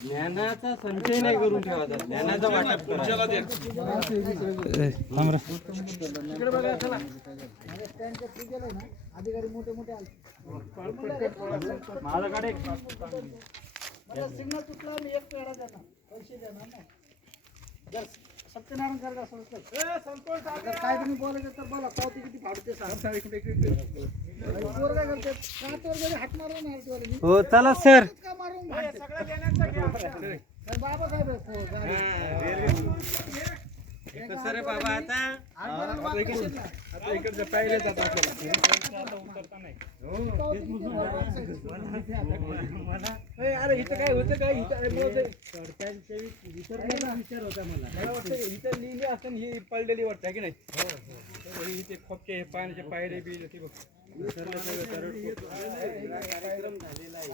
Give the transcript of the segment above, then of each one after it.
ज्ञानाचा संचय नाही करून ठेवायचा, ज्ञानाचा वाटप करायचा. अधिकारी मोठे मोठे आले माझ्याकडे सिग्नल तुटला मी एक पेढा देणार पैसे देणार ना जर सत्यनारायण करत असेल तर काय तुम्ही बोलायचं तर बोला पावती किती फाडते सांग पोर काय करते काचवर जरी हात मारून आरटीवाले हो चला सर. का मारून बाबासाहेब कसं रे बाबा आता इकडचं पाहिलेच आता अरे इथं काय होतं काय विचार होता मला इथं लिहिली असं ही पडलेली वाटतं की नाही इथे खोपचे पाण्याचे पायरे बी ते बघ कार्यक्रम झालेला आहे.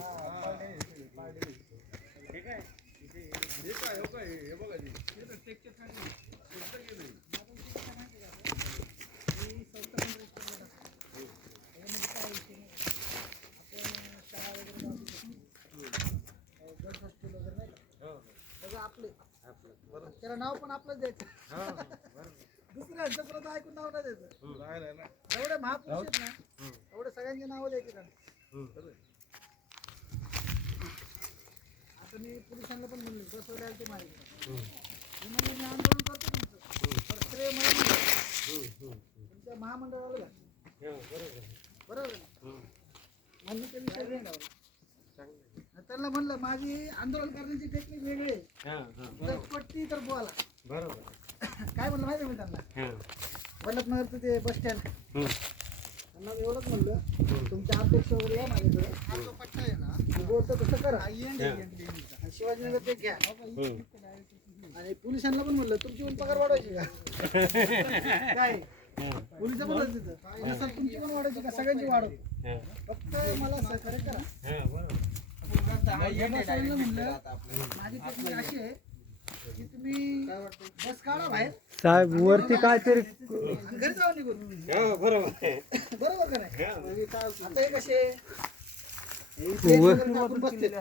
त्याला नाव पण आपलंच द्यायचं दुसऱ्यांचं परत ऐकून नाव नाही द्यायचं एवढे महापुरुष आहेत ना एवढे सगळ्यांची नावं द्यायची त्यांना. आता मी पोलिसांना पण म्हणलं बसवल्या ते माहिती मी आंदोलन करतो तुमचं पण श्रेय मला तुमच्या महामंडळाला घ्या. बरोबर आहे मान्यता विषय नाही लावला. त्यांना म्हणलं माझी आंदोलन करण्याची टेक्निक वेगळी आहे जर पट्टी तर बोला बरोबर. काय म्हणलं माहिती मी त्यांना वल्लभनगरचं ते बस स्टँड त्यांना मी एवढंच म्हणलं तुमच्या अध्यक्ष वगैरे या माझ्याकडे हा जो पट्टा आहे ना बोलतो तसं करा आणि शिवाजीनगर ते घ्या आणि पोलिसांना पण म्हणलं तुमची पण पगार वाढवायची का काय पोलिसांना म्हणलं तिथं सर तुमची पण वाढवायची का सगळ्यांची वाढव फक्त मला सहकार्य करा. म्हणलं माझी टेक्निक अशी आहे की तुम्ही बस काढा बाहेर साहेब वरती काय तरी घरी जाऊ निघून बरोबर बरोबर का नाही आता हे कसे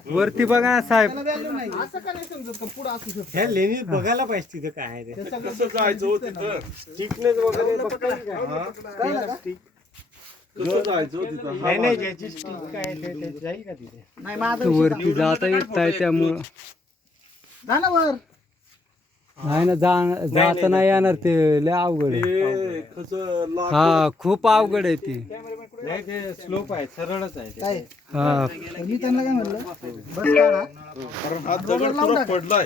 वरती बघा ना साहेब. त्याला व्हॅल्यू नाही असं का नाही समजत का पुढं असू शकतं ह्या लेणी बघायला पाहिजे तिथं काय आहे ते. कसं जायचं हो तिथं स्टिकनेस वगैरे बघता की काय? कळलं का? कसं जायचं हो तिथं नाही नाही ज्याची स्टिक काय आहे ते जाईल का तिथे? नाही माझा वरती जाता येत नाही त्यामुळं जा ना वर नाही ना जाता नाही येणार ते लय अवघड आहे. ते कसं लाग हा खूप अवघड आहे ती. नाही ते स्लोप आहे सरळच आहे ते. काय हा तर मी त्यांना काय म्हणलं बस काढा हा दगड पुरा पडलाय